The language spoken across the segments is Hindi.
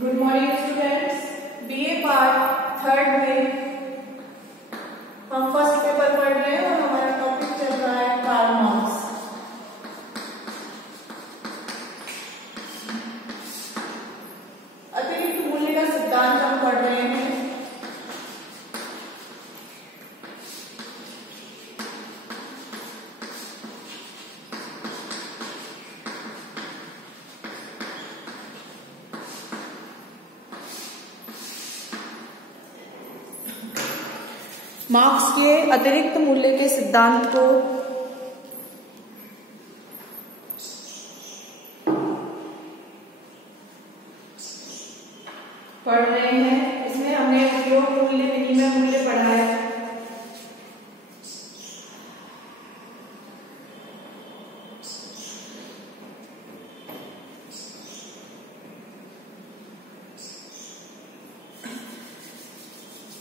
Good morning students. BA part third में हम फर्स्ट पेपर पढ़ रहे हैं और हमारा टॉपिक चल रहा है कार्ल मार्क्स। अतिरिक्त मूल्य का सिद्धांत हम पढ़ रहे हैं। मार्क्स के अतिरिक्त मूल्य के सिद्धांत को पढ़ रहे हैं। इसमें हमने उपयोग मूल्य, विनिमय मूल्य पढ़ा है।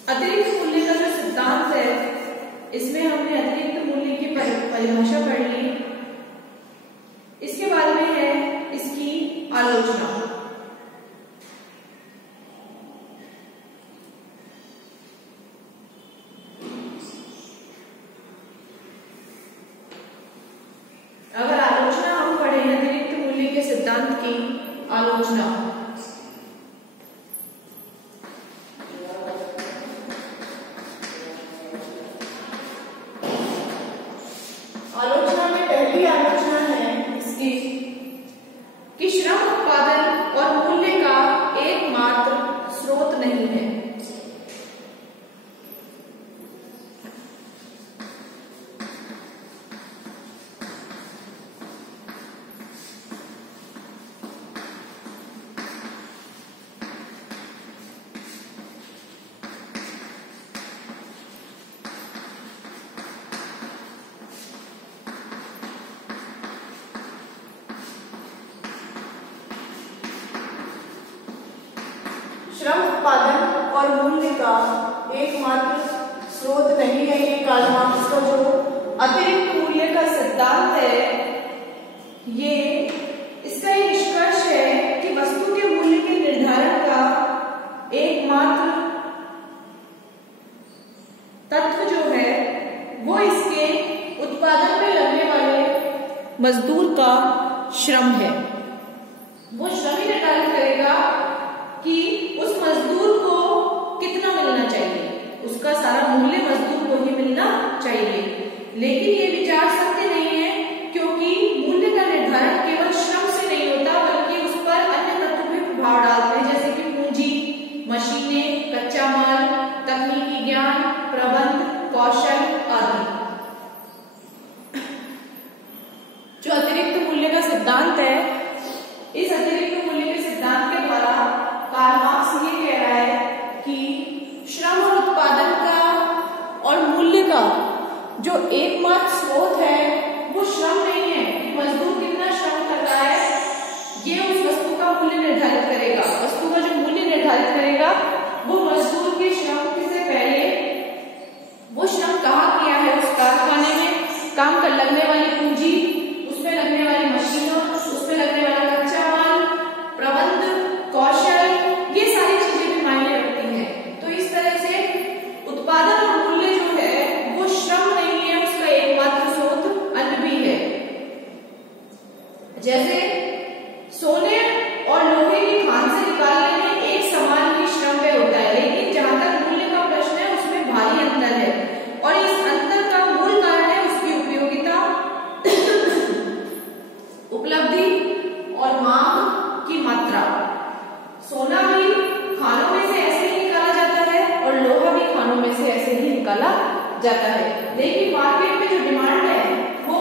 अतिरिक्त मूल्य का जो सिद्धांत है, इसमें हमने अतिरिक्त मूल्य की परिभाषा पढ़ ली। इसके बाद में है इसकी आलोचना। अगर आलोचना हम पढ़े हैं अतिरिक्त मूल्य के सिद्धांत की आलोचना, आलोचना में पहली आलोचना है इसकी कि श्रम उत्पादन और मूल्य का एकमात्र स्रोत नहीं है। श्रम उत्पादन और मूल्य का एकमात्र स्रोत नहीं है। ये कार्ल मार्क्स का जो अतिरिक्त मूल्य का सिद्धांत है, ये इसका ये निष्कर्ष है कि वस्तु के मूल्य के निर्धारण का एकमात्र तत्व जो है वो इसके उत्पादन में लगने वाले मजदूर का श्रम है। वो श्रम ही निर्धारित करेगा कि उस मजदूर को कितना मिलना चाहिए, उसका सारा मूल्य मजदूर को ही मिलना चाहिए। लेकिन ये विचार सत्य नहीं है, क्योंकि मूल्य का निर्धारण केवल श्रम से नहीं होता, बल्कि उस पर अन्य तत्व भी प्रभाव डालते हैं, जैसे कि पूंजी, मशीनें, कच्चा माल, तकनीकी ज्ञान, प्रबंध, कौशल आदि। जो अतिरिक्त मूल्य का सिद्धांत है, इस अतिरिक्त मूल्य के सिद्धांत के द्वारा कार्ल मार्क्स ये कह रहा है कि श्रम और उत्पादन का और मूल्य का जो एकमात्र स्रोत है वो श्रम नहीं है कि मजदूर कितना श्रम कर रहा है, ये उस वस्तु का मूल्य निर्धारित करेगा। वस्तु का जो मूल्य निर्धारित करेगा वो मजदूर के श्रम से पहले वो श्रम कहाँ किया है, उस कारखाने में काम कर लगने वाली पूंजी, उसमें लगने वाली मशीनों, उसमें लगने वाला कच्चा माल, प्रबंध, कौशल, ये सारी चीजें भी मायने रखती हैं। तो इस तरह से उत्पादन और मूल्य जो है वो श्रम नहीं है, उसका एकमात्र स्रोत अन्न भी है। जैसे सोने और लोहे की खान से निकालने में एक समान ही श्रम व्यय होता है, लेकिन जहां तक मूल्य का प्रश्न है उसमें भारी अंतर है, और इस अंतर का मूल कारण है उसकी उपयोगिता, उपलब्धि और मांग की मात्रा। सोना भी खानों में से ऐसे ही निकाला जाता है और लोहा भी खानों में से ऐसे ही निकाला जाता है, लेकिन मार्केट में जो डिमांड है वो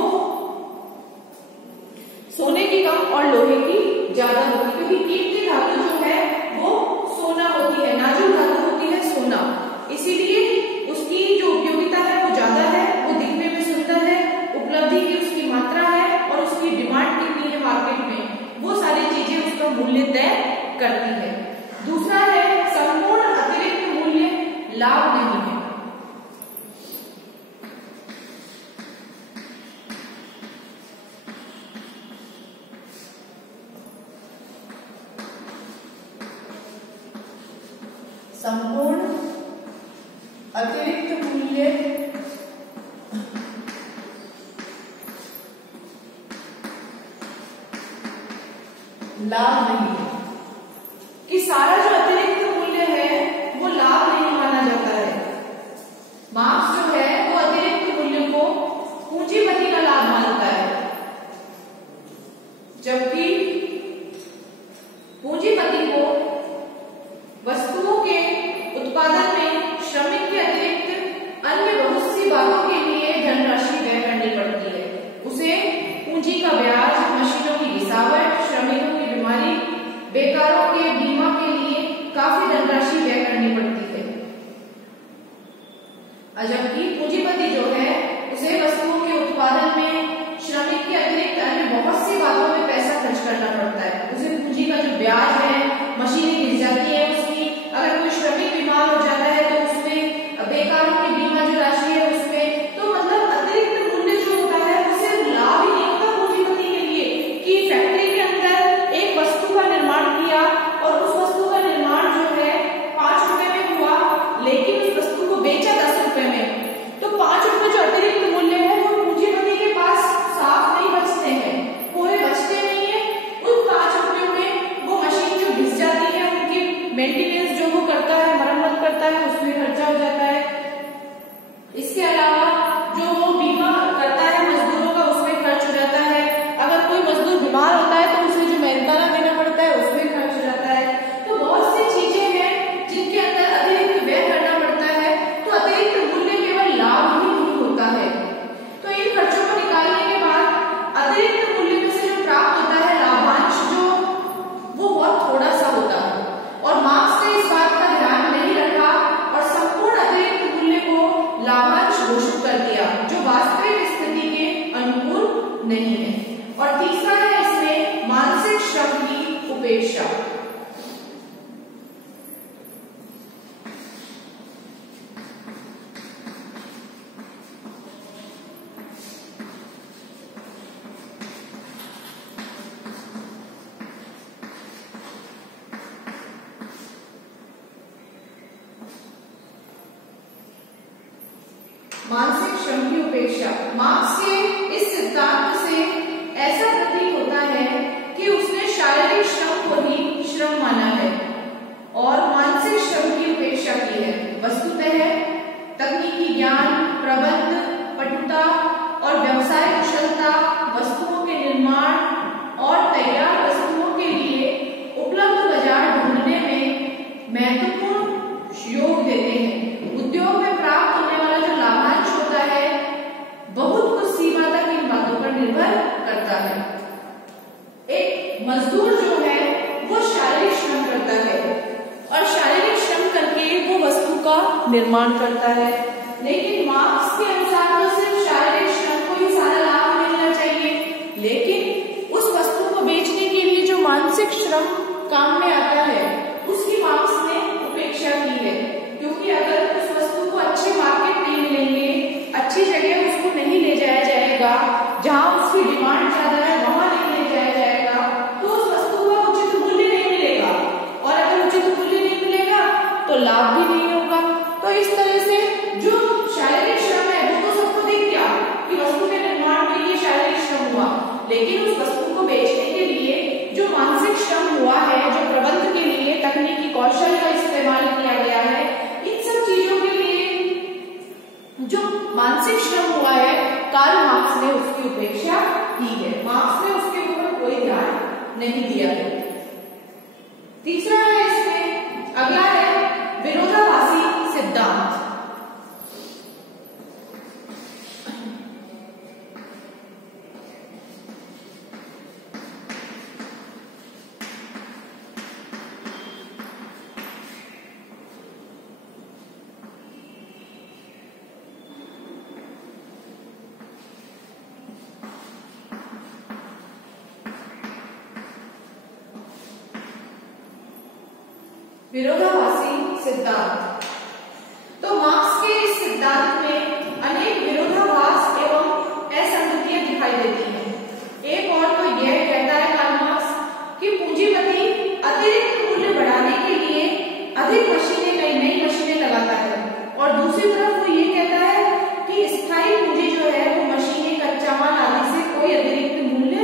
सोने की कम और लोहे की ज्यादा होती है, क्योंकि कीमती धातु जो है वो सोना होती है, नाजुक धातु होती है सोना, इसीलिए उसकी जो उपयोगिता है वो ज्यादा है, वो दिखने में सुंदर है, उपलब्धि की उसकी मात्रा है और उसकी डिमांड कितनी है मार्केट में, वो सारी चीजें उसका मूल्य तय करती है। दूसरा है संपूर्ण अतिरिक्त मूल्य लाभ नहीं है। संपूर्ण अतिरिक्त मूल्य लाभ नहीं है, कि सारा जो अतिरिक्त मूल्य है वो लाभ नहीं माना जाता है। मार्क्स जो है वो अतिरिक्त मूल्य को पूंजीपति का लाभ मानता है, जबकि पूंजीपति को वस्तुओं के उत्पादन में श्रमिक के अतिरिक्त अन्य बहुत सी बातों के लिए धनराशि व्यय करनी पड़ती है। उसे पूंजी का ब्याज, मशीनों की घिसावट, श्रमिकों की बीमारी, बेकारों के बीमा के लिए काफी धनराशि व्यय करनी पड़ती है। जबकि पूंजीपति जो है उसे वस्तुओं के उत्पादन में श्रमिक के अतिरिक्त अन्य बहुत सी बातों में पैसा खर्च करना पड़ता है। उसे पूंजी का जो ब्याज है, मशीनें गिर जाती है उसकी, अगर कोई श्रमिक बीमार हो जाता है तो उसमें, बेकारों की बीमा जो राशि है उसमें, तो मतलब अतिरिक्त मूल्य जो होता है उसे लाभ ही नहीं होता पूंजीपति के लिए, कि फैक्ट्री के अंदर एक वस्तु का निर्माण किया और उस वस्तु का निर्माण जो है 5 रुपए में हुआ, लेकिन उस वस्तु को बेचा 10 रुपए में, तो 5 रुपए जो अतिरिक्त मूल्य है वो पूंजीपति के पास साफ नहीं बचते हैं, पूरे बचते नहीं है। उन 5 रुपयों में वो मशीन जो घिस जाती है उनकी मेंटेनेंस जो वो करता है, मरम्मत करता है, उसमें खर्चा हो जाता है। इसके अलावा जो वो बीमा करता है मजदूरों का, उसमें खर्च हो जाता है। अगर कोई मजदूर बीमार होता है तो उसे जो मेहनताना देना पड़ता है उसमें खर्च हो जाता है। तो बहुत सी चीजें हैं जिनके अंदर अतिरिक्त व्यय करना पड़ता है, तो अतिरिक्त मूल्य केवल लाभ ही नहीं होता है। तो इन खर्चों को निकालने के बाद अतिरिक्त मूल्य में से जो प्राप्त होता है लाभांश, जो वो बहुत थोड़ा सा होता है, और मार्क्स ने इस बात का ध्यान नहीं रखा और संपूर्ण अतिरिक्त मूल्य को लाभांश घोषित कर दिया, जो वास्तविक स्थिति के अनुकूल नहीं है। और तीसरा है इसमें मानसिक श्रम की उपेक्षा। मानसिक श्रम की उपेक्षा, मार्क्स के इस सिद्धांत से ऐसा प्रतीत होता है कि उसने शारीरिक श्रम को ही श्रम माना है और मानसिक श्रम की उपेक्षा की है। वस्तुतः तकनीकी ज्ञान, प्रबंध, पटुता और व्यवसाय कुशलता वस्तुओं के निर्माण और तैयार वस्तुओं के लिए उपलब्ध बाजार ढूंढने में महत्वपूर्ण योग देते हैं। उद्योग में प्राप्त होने वाला जो लाभांश होता है बहुत कुछ सीमा तक इन बातों पर निर्भर करता है। एक मजदूर जो है वो शारीरिक श्रम करता है और शारीरिक श्रम करके वो वस्तु का निर्माण करता है, लेकिन मार्क्स के अनुसार तो सिर्फ शारीरिक श्रम को ही सारा लाभ मिलना चाहिए, लेकिन उस वस्तु को बेचने के लिए जो मानसिक श्रम काम में आता है उसकी मार्क्स ने उपेक्षा की है। क्योंकि अगर उस वस्तु को अच्छे मार्केट नहीं मिलेंगे, अच्छी जगह उसको नहीं ले जाया जाएगा, जहां उसकी डिमांड ज्यादा है वहां नहीं ले जाया जाएगा, तो उस वस्तु का उचित मूल्य नहीं मिलेगा, और अगर उचित मूल्य नहीं मिलेगा तो लाभ भी नहीं होगा। तो इस तरह से जो शारीरिक श्रम है वो तो सबको दिख गया कि वस्तु के निर्माण के लिए शारीरिक श्रम हुआ, लेकिन उस वस्तु को बेचने के लिए जो मानसिक श्रम हुआ है, जो प्रबंध के लिए तकनीकी कौशल का इस्तेमाल किया गया है, इन सब चीजों के लिए जो मानसिक श्रम हुआ है कार्ल मार्क्स ने उसकी उपेक्षा की है। मार्क्स ने उसके ऊपर कोई ध्यान नहीं दिया है। तीसरा है इसमें, अगला है विरोधाभासी सिद्धांत। विरोधाभासी सिद्धांत। तो मार्क्स के इस सिद्धांत में अनेक विरोधाभास एवं असंगतियां दिखाई देती हैं। एक और तो यह कहता है कार्ल मार्क्स कि पूंजीपति अतिरिक्त मूल्य बढ़ाने के लिए अधिक मशीनें दूसरी तरफ वो ये कहता है कि स्थायी पूंजी जो है वो मशीनें, कच्चा माल आदि से कोई अतिरिक्त मूल्य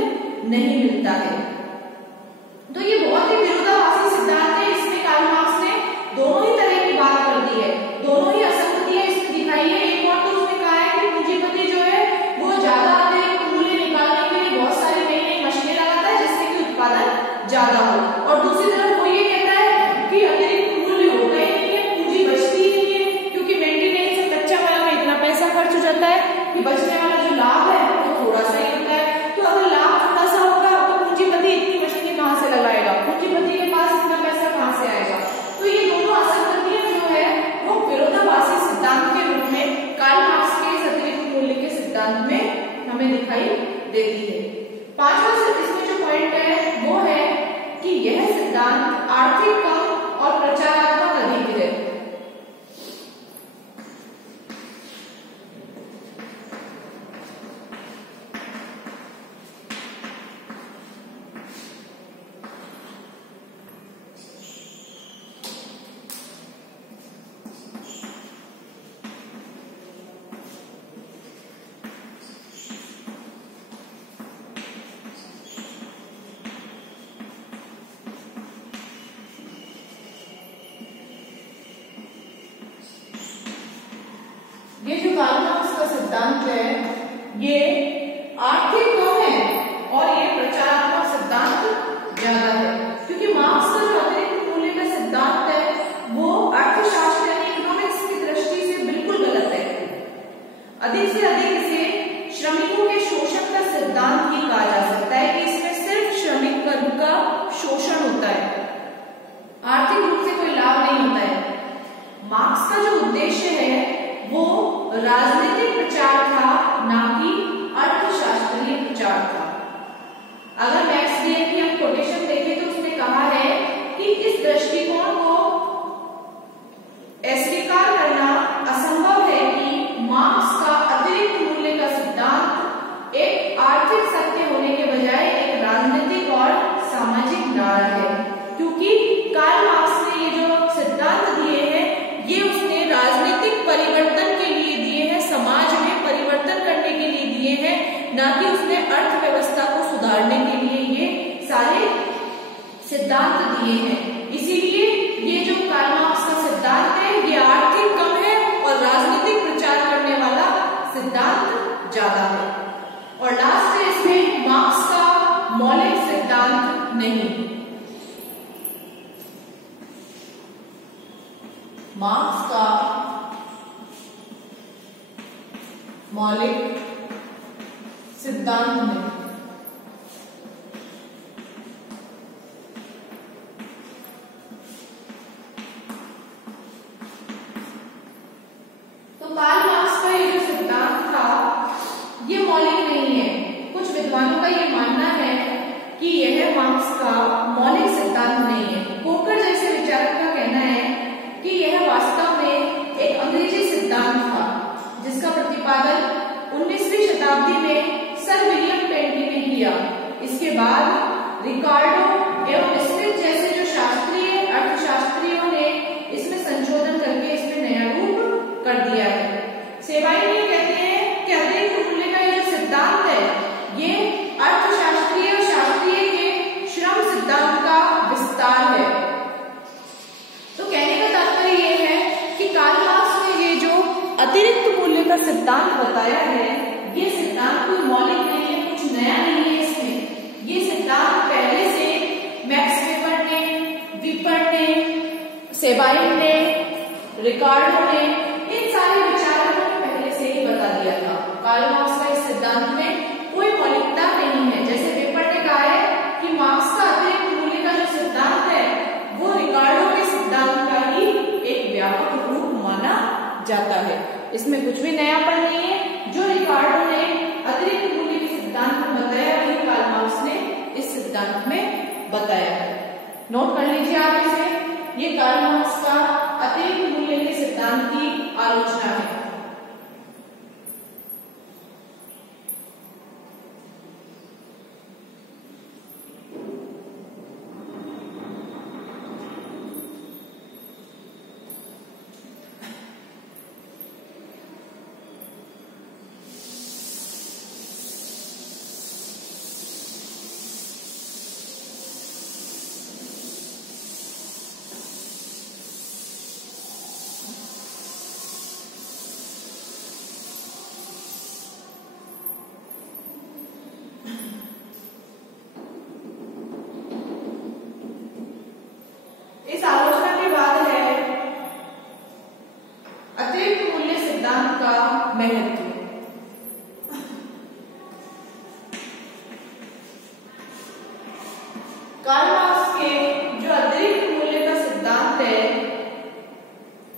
नहीं मिलता है। तो ये बहुत ही विरोधाभासी सिद्धांत है। इसमें कार्ल मार्क्स ने दोनों ही तरह की बात कर दी है, दोनों ही असंगतियां इसमें दिखाई है। एक और तो उसने कहा है कि पूंजीपति जो है वो ज्यादा अतिरिक्त मूल्य निकालने के लिए बहुत सारी नई नई मशीनें लगाता है जिससे कि उत्पादन ज्यादा हो, और दूसरी तरफ वो ये कहता है कि अतिरिक्त मूल्य होता ही नहीं है, पूंजी बचती ही नहीं है, क्योंकि मेंटेनेंस से कच्चा माल में इतना पैसा खर्च हो जाता है कि बचने वाला जो लाभ है वो थोड़ा सा ही होता है। तो अगर लाभ थोड़ा सा होगा तो पूंजीपति इतनी मशीनें कहां से लगाएगा, पूंजीपति के पास इतना पैसा कहां से आएगा। तो ये दोनों असंगतियां जो है वो विरोधाभासी सिद्धांत के रूप में कार्ल मार्क्स के इस अतिरिक्त मूल्य के सिद्धांत में हमें दिखाई देती है। पांचवा इसमें जो पॉइंट है वो है कि यह सिद्धांत आर्थिक कम और प्रचारात्मक अधिक है। ये जो कार्ल मार्क्स का सिद्धांत है ये आर्थिक कम है और ये प्रचारात्मक सिद्धांत ज्यादा है, क्योंकि मार्क्स का जो अतिरिक्त मूल्य का सिद्धांत है वो अर्थशास्त्र यानी इकोनॉमिक्स की दृष्टि से बिल्कुल गलत है। अधिक से अधिक इसे श्रमिकों के शोषण का सिद्धांत ही कहा जा सकता है कि इसमें सिर्फ श्रमिक वर्ग का शोषण होता है, आर्थिक रूप से कोई लाभ नहीं होता है। मार्क्स का जो उद्देश्य है वो राजनीतिक प्रचार था, ना कि अर्थशास्त्रीय प्रचार था। अगर मैक्स वेबर की हम कोटेशन देखें तो उसने कहा है कि इस दृष्टिकोण को अस्वीकार करना असंभव है कि मार्क्स का अतिरिक्त मूल्य का सिद्धांत एक आर्थिक सत्य होने के बजाय एक राजनीतिक और सामाजिक नारा है, क्योंकि कार्ल मार्क्स ने ये जो सिद्धांत दिए हैं ये उसने राजनीतिक परिवर्तन के लिए दिए हैं, समाज में परिवर्तन करने के लिए दिए हैं, ना कि उसने अर्थव्यवस्था को सुधारने के लिए ये सारे सिद्धांत दिए हैं। इसीलिए ये जो कार्ल मार्क्स का सिद्धांत है ये आर्थिक कम है और राजनीतिक प्रचार करने वाला सिद्धांत ज्यादा है। और लास्ट है इसमें मार्क्स का मौलिक सिद्धांत नहीं। मार्क्स का मौलिक सिद्धांत नहीं। तो कार्ल मार्क्स का ये जो सिद्धांत था ये मौलिक नहीं है। कुछ विद्वानों का ये मानना है कि यह मार्क्स का मौलिक सिद्धांत नहीं है। कोकर जैसे विचारक का कहना है कि यह वास्तव में एक अंग्रेजी सिद्धांत था जिसका प्रतिपादन 19वीं शताब्दी में सर विलियम पेंटी ने किया। इसके बाद रिकार्डो एवं स्मिथ जैसे जो शास्त्रीय अर्थशास्त्रियों ने इसमें संशोधन करके इसमें नया रूप कर दिया है। सेबाइन ये कहते हैं कि अतिरिक्त मूल्य का ये सिद्धांत है ये अर्थशास्त्रीय और शास्त्रीय के श्रम सिद्धांत का विस्तार है। तो कहने का तात्पर्य ये है कि कार्ल मार्क्स ने ये जो अतिरिक्त मूल्य का सिद्धांत बताया है ये सिद्धांत कोई मौलिक नहीं है, कुछ नया नहीं है। इसमें ये सिद्धांत पहले से मैक्स वेबर ने, विपर ने, सेबाइन ने, रिकार्डो ने, इन सारे विचारकों ने पहले से ही बता दिया था। कार्ल मार्क्स का इस सिद्धांत में कोई मौलिकता नहीं है। जैसे विपर ने कहा है कि मार्क्स का अतिरिक्त मूल्य का जो सिद्धांत है वो रिकार्डो के सिद्धांत का ही एक व्यापक रूप माना जाता है। इसमें कुछ भी नयापन नहीं है। जो रिकार्डो ने अतिरिक्त मूल्य के सिद्धांत में बताया वही कार्ल मार्क्स ने इस सिद्धांत में बताया है। नोट कर लीजिए आप इसे। ये कार्ल मार्क्स का अतिरिक्त मूल्य के सिद्धांत की आलोचना है।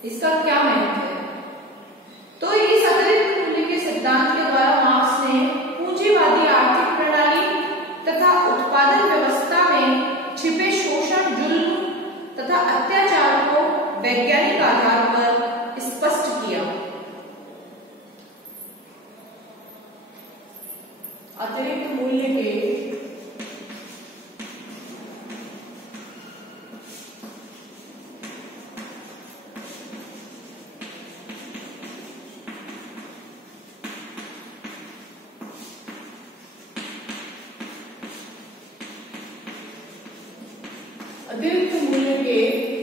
इसका क्या महत्व है? तो इस अतिरिक्त मूल्य के सिद्धांत के द्वारा मार्क्स ने पूंजीवादी आर्थिक प्रणाली तथा उत्पादन व्यवस्था में छिपे शोषण, जुल्म तथा अत्याचार को वैज्ञानिक आधार पर स्पष्ट किया। अतिरिक्त मूल्य के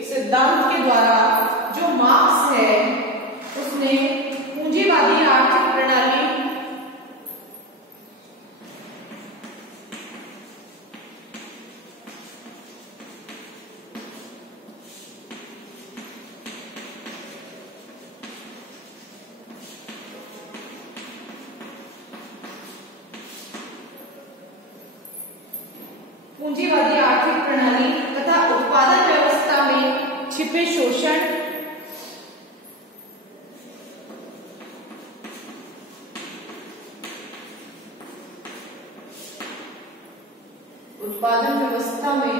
सिद्धांत के द्वारा जो मार्क्स है उसने पूंजीवादी आर्थिक प्रणाली तथा उत्पादन व्यवस्था में छिपे शोषण, उत्पादन व्यवस्था में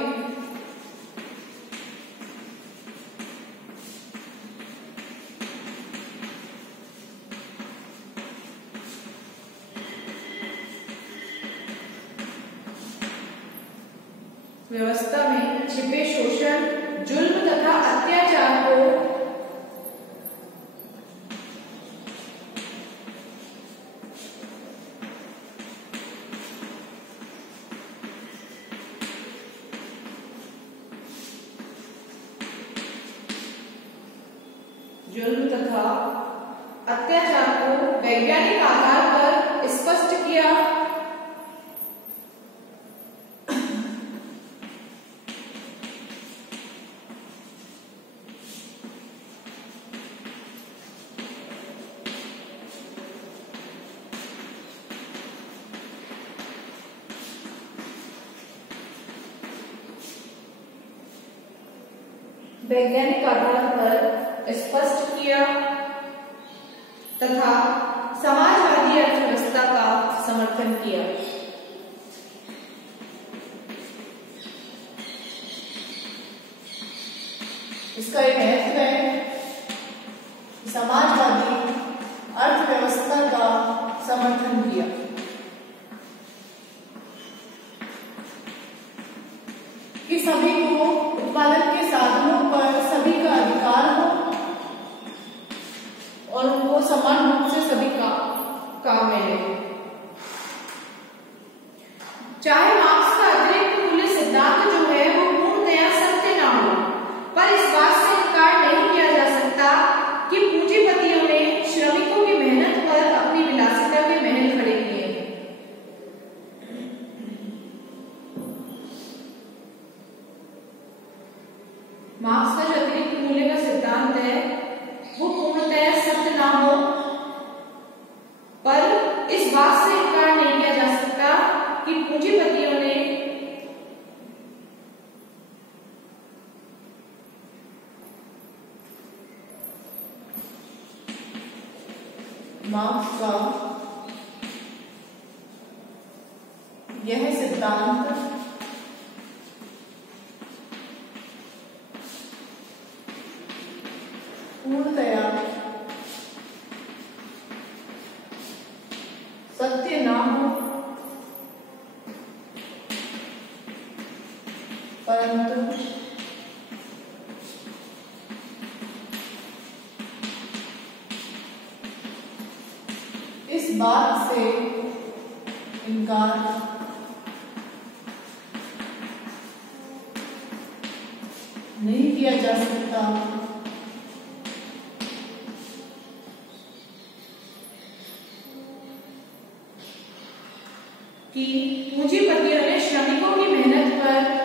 छिपे शोषण, जुल्म तथा अत्याचार को वैज्ञानिक आधार पर स्पष्ट किया। वैज्ञानिक आधार पर स्पष्ट किया तथा समाजवादी अर्थव्यवस्था का समर्थन किया। इसका एक महत्व है, समाजवादी अर्थव्यवस्था का समर्थन किया। कि सभी को उत्पादन के साधनों पर सभी का अधिकार हो और उनको समान रूप से सभी का काम मिले। चाहे मार्क्स का अतिरिक्त मूल्य सिद्धांत जो है वो पूर्णतया सत्य ना हो, पर इस बात से इनकार नहीं किया जा सकता कि पूंजीपतियों ने श्रमिकों की मेहनत पर अपनी विलासिता के महल खड़े किए। मार्क्स का जो अतिरिक्त मूल्य का सिद्धांत है वो पूर्णतया सत्य ना हो, पर इस बात से इनकार नहीं किया जा सकता कि पूंजीपतियों ने मार्क्स का यह सिद्धांत पूर्णतया सत्य ना हो, परंतु इस बात से इनकार नहीं किया जा सकता कि पूंजीपतियों ने श्रमिकों की मेहनत पर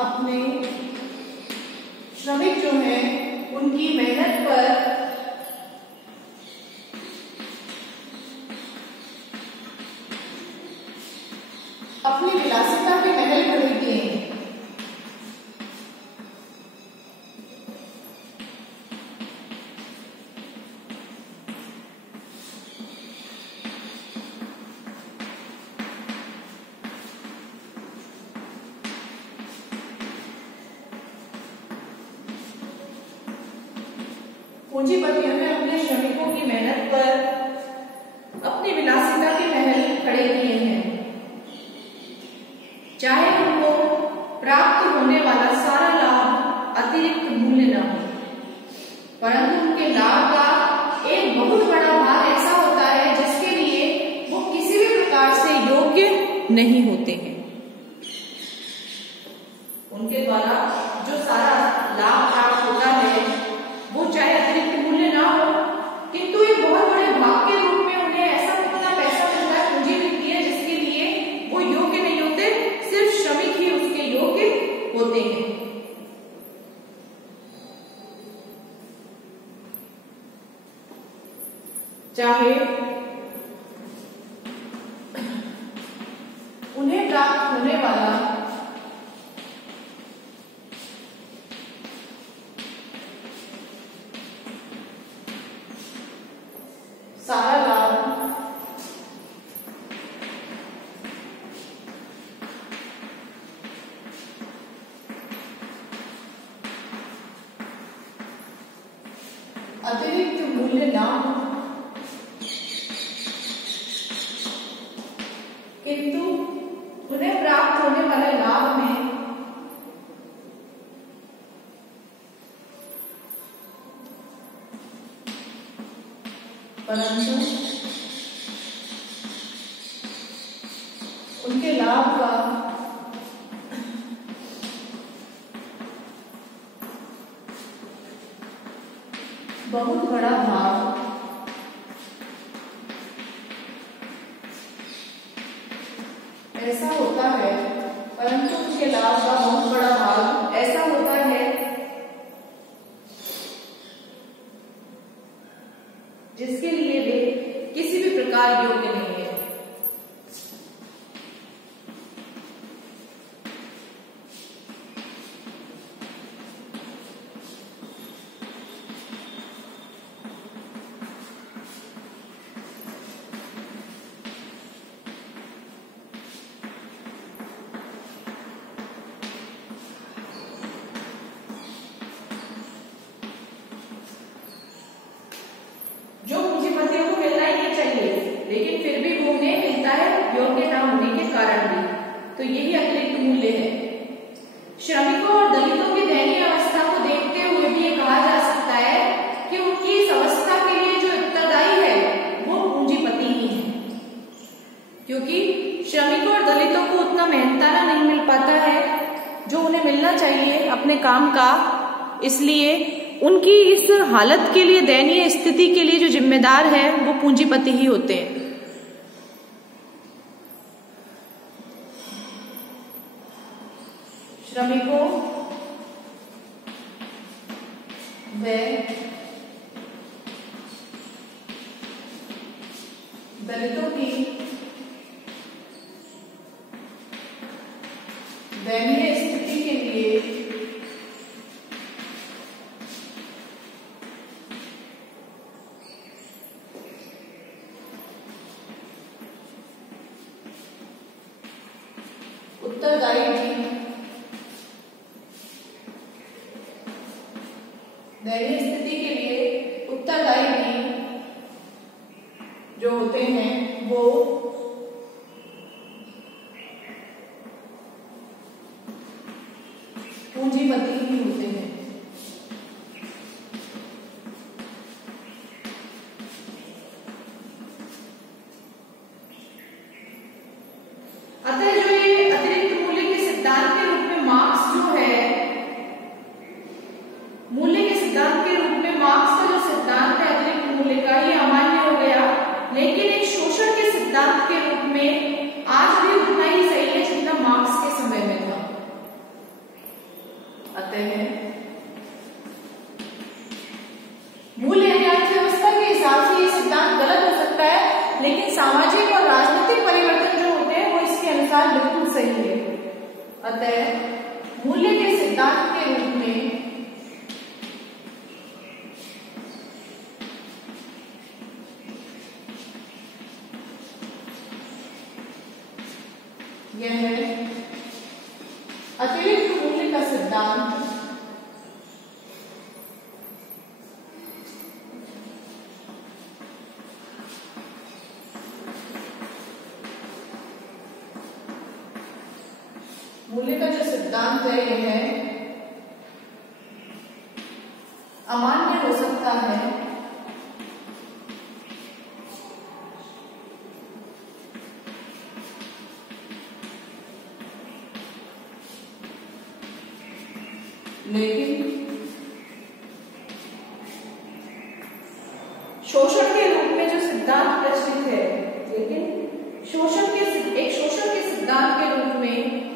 अपने श्रमिक जो हैं उनकी मेहनत पर अपनी विलासिता के महल खरीद लिए हैं। पूंजीपतियों ने अपने श्रमिकों की मेहनत पर अपनी विलासिता के महल खड़े किए हैं, चाहे उनको प्राप्त होने वाला सारा लाभ अतिरिक्त मूल्य न हो, परंतु उनके लाभ का एक बहुत बड़ा भाग ऐसा होता है जिसके लिए वो किसी भी प्रकार से योग्य नहीं होते हैं। उनके द्वारा जो सारा लाभ प्राप्त होता है वो चाहे अतिरिक्त मूल्य ना हो, किंतु एक बहुत बड़े भाग के रूप में उन्हें ऐसा उतना पैसा मिलता है, पूंजी मिलती है जिसके लिए वो योग्य नहीं होते, सिर्फ श्रमिक ही उसके योग्य होते हैं। चाहे उन्हें प्राप्त होने वाला सारा लाभ अतिरिक्त मूल्य ना हो, किंतु उन्हें प्राप्त होने वाले लाभ में परंतु उनके लाभ का बहुत बड़ा भाग ऐसा होता है, परंतु उनके लाभ का बहुत बड़ा भाग ऐसा होता है जिसके लिए वे किसी भी प्रकार योग्य नहीं है। जो पूंजीपतियों को मिलना ही चाहिए, लेकिन फिर भी वो उन्हें मिलता है योग्य न होने के कारण भी, तो यही अतिरिक्त मूल्य है। श्रमिकों और दलितों की दयनीय अवस्था को देखते हुए भी ये कहा जा सकता है कि उनकी इस अवस्था के लिए जो उत्तरदायी है वो पूंजीपति ही है, क्योंकि श्रमिकों और दलितों को उतना मेहनताना नहीं मिल पाता है जो उन्हें मिलना चाहिए अपने काम का, इसलिए उनकी इस हालत के लिए, दयनीय स्थिति के लिए जो जिम्मेदार है वो पूंजीपति ही होते हैं। श्रमिकों व दलितों की दयनीय स्थिति के लिए उत्तरदायी भी, दयनीय स्थिति के लिए उत्तरदायी भी जो होते हैं वो पूंजीपति ही होते हैं। अतः जो ये अतिरिक्त मूल्य के सिद्धांत के रूप में मार्क्स जो है, मूल्य के सिद्धांत के रूप में मार्क्स का जो सिद्धांत है अतिरिक्त मूल्य का, ये अमान्य हो गया, लेकिन एक शोषण के सिद्धांत के रूप में आज भी उतना ही सही है जितना मार्क्स के समय में था। अतः अतः मूल्य के सिद्धांत के रूप में यह अतिरिक्त मूल्य का सिद्धांत मूल्य का जो सिद्धांत है यह अमान्य हो सकता है लेकिन शोषण के रूप में जो सिद्धांत प्रचलित है, लेकिन शोषण के सिद्धांत के रूप में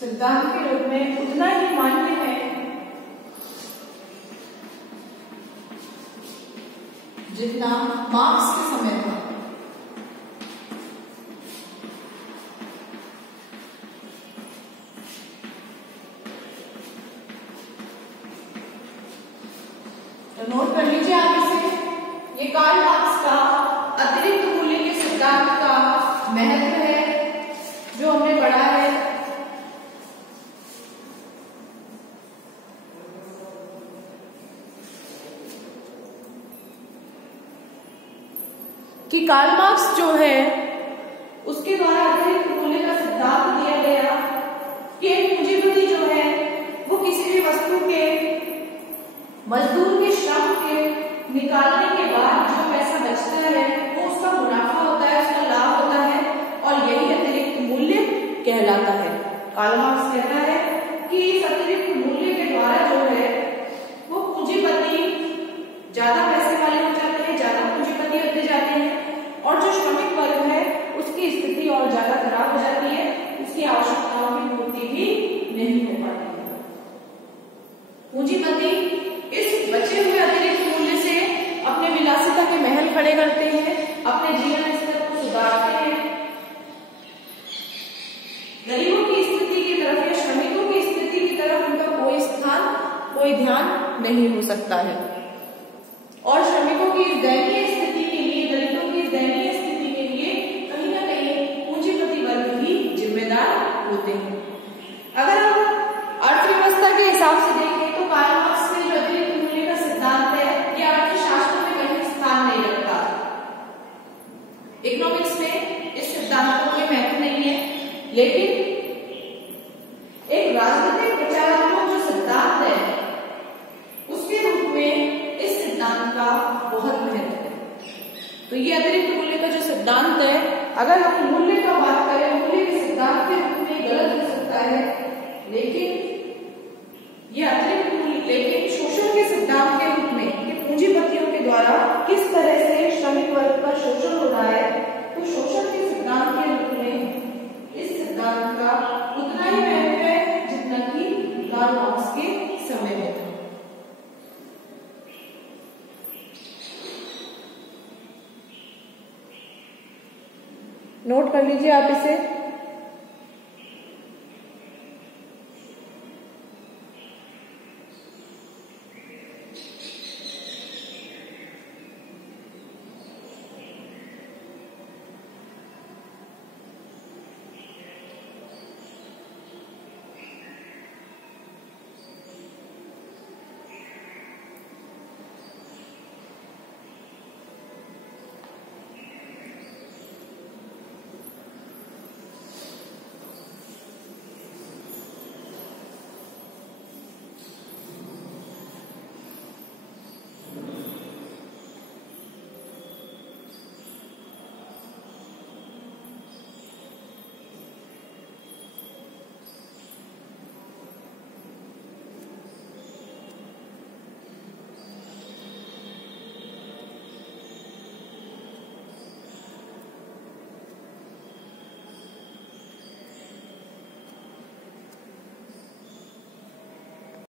सिद्धांत के रूप में उतना ही मान्य है जितना मार्क्स के समय था। तो नोट कर लीजिए आप इसे, ये कार्ल मार्क्स का अतिरिक्त मूल्य के सिद्धांत का महत्व है जो हमने पढ़ा है। कि कार्ल मार्क्स जो है उसके द्वारा अतिरिक्त मूल्य का सिद्धांत दिया गया कि एक पूंजीपति जो है वो किसी भी वस्तु के मजदूर के श्रम के निकालने के बाद जो पैसा बचता है वो उसका मुनाफा होता है, उसका लाभ होता है और यही अतिरिक्त मूल्य कहलाता है। कार्ल मार्क्स कहता है कि इस अतिरिक्त मूल्य के द्वारा जो है वो पूंजीपति ज्यादा पैसे वाले हो जाते हैं, ज्यादा पूंजीपति होते जाते हैं और जो श्रमिक वर्ग है उसकी स्थिति और ज्यादा खराब हो जाती है, उसकी आवश्यकताओं की पूर्ति भी नहीं हो पाती है। पूंजीपति इस बचे हुए अतिरिक्त मूल्य से अपने विलासिता के महल खड़े करते हैं, अपने जीवन स्तर को सुधारते हैं, गरीबों की स्थिति की तरफ या श्रमिकों की स्थिति की तरफ उनका कोई स्थान, कोई ध्यान नहीं हो सकता है और श्रमिकों की दयनीय स्थिति के लिए, दलितों की दयनीय स्थिति के लिए कहीं ना कहीं पूंजीपति वर्ग ही जिम्मेदार होते हैं। अगर हम अर्थव्यवस्था के हिसाब से देखें तो कार्ल मार्क्स में जो अतिरिक्त मूल्य का सिद्धांत है यह अर्थशास्त्र में कहीं स्थान नहीं रखता। इकोनॉमिक्स में इस सिद्धांत को कोई महत्व नहीं है, लेकिन एक राजनीतिक प्रचारात्मक जो सिद्धांत है उसके रूप में इस सिद्धांत का बहुत महत्व है। तो ये अतिरिक्त मूल्य का जो सिद्धांत है, अगर हम मूल्य का बात करें, मूल्य के सिद्धांत के रूप में गलत हो सकता है, लेकिन ये अतिरिक्त मूल्य, लेकिन शोषण के सिद्धांत के रूप में कि पूंजीपतियों के द्वारा किस तरह से श्रमिक वर्ग का शोषण हो रहा है, तो शोषण के सिद्धांत के रूप में इस सिद्धांत का उतना ही महत्व है जितना कि कार्ल मार्क्स के समय में था। नोट कर लीजिए आप इसे।